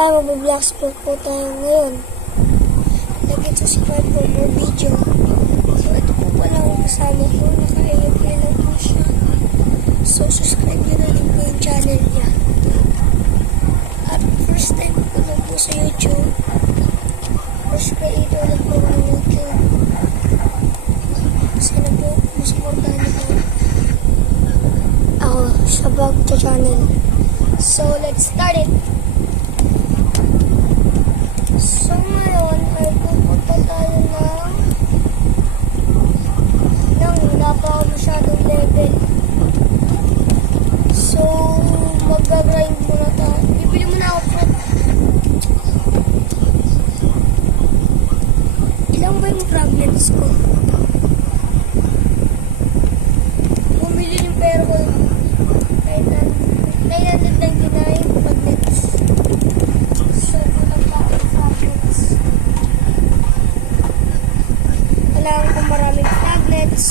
Mag-vlogs po tayo ngayon. Nag-subscribe for more video. So, ito po pala ang kasama ko. Naka-AFK lang po siya. So, subscribe nyo na din po yung channel niya. At first time ko lang po sa YouTube. First creator lang po ng YouTube. Sana po, masuportahan nyo po ako sa vlog sa channel. So, let's start it! So, ngayon ay pupunta tayo ng wala pa ako masyadong level. So, mag-grind muna tayo. Bibili muna ako po. Ilang ba yung fragments ko? Bumili yung pera ko. 999 fragments. So, kulang pa ako fragments. Kailangan ko maraming fragments.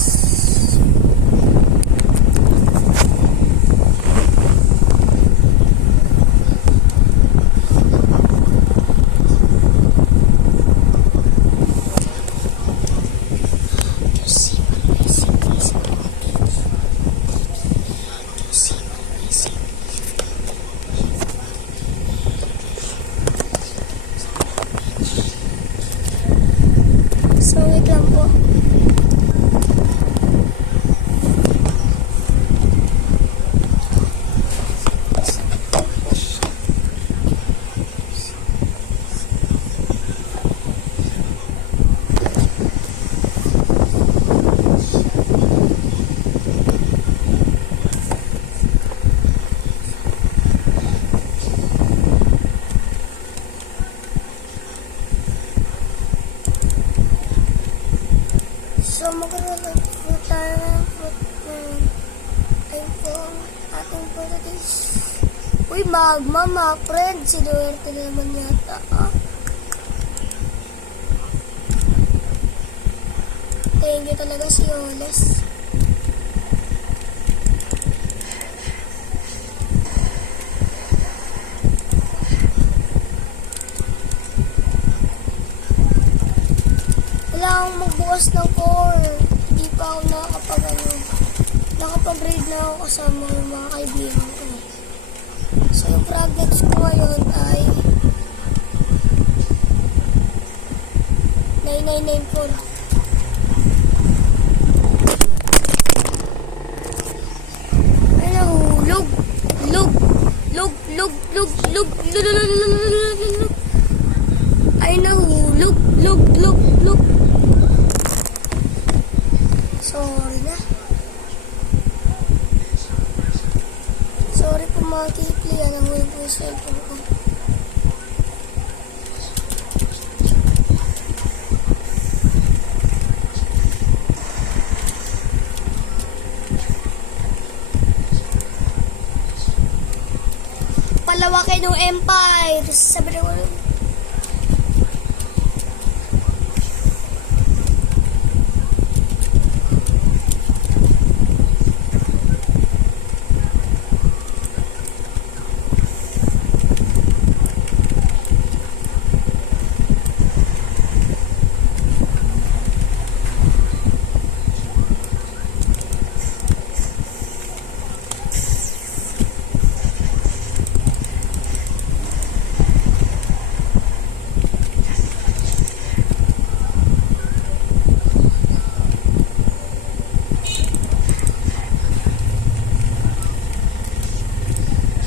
So, wait lang po. So, magkaroon po tayo ng ating politics. Uy, magmama, friend, si Duerte na naman yata, Thank you talaga si Oles. Kailangan magbukas ng core. Hindi pa ako nakapag-grade na ako kasama yung mga kaibigan ko. So, yung fragments ko ngayon ay 9994. Ay, nahulog. Lug. Ay, nahulog. Lug. Sorry na. Sorry po mga kikli. Alam mo yung po yung cellphone ko. Palawakin ng Empire. Sabi na ko.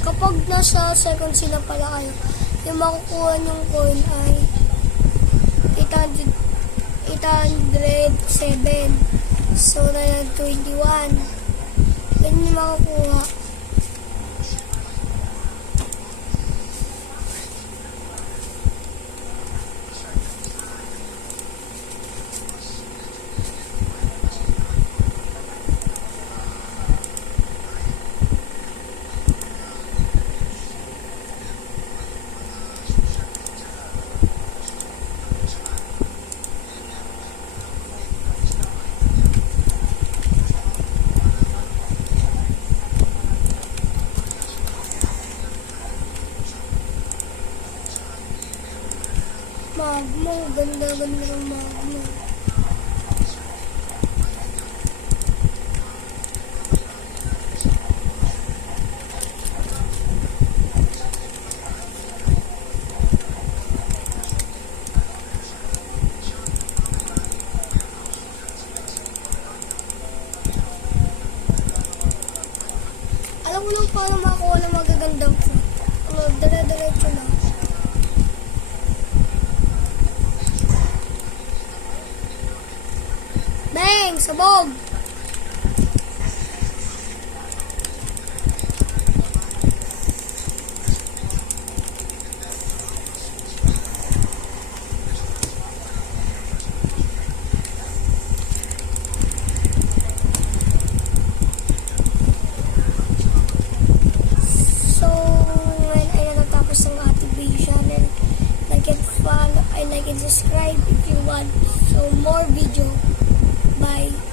Kapag nasa second sila pala kayo, yung makukuha nyong coin ay 807. So, na 21. Yan yung makukuha. mug mo. Ganda-ganda ng mug mo. Alam mo lang paano makakuha ng magagandang food. Ano, dire-diretso lang. Bang! Sabog! So, when ay natatapos ang ating video channel, like and follow, like and subscribe if you want so more video. Bye!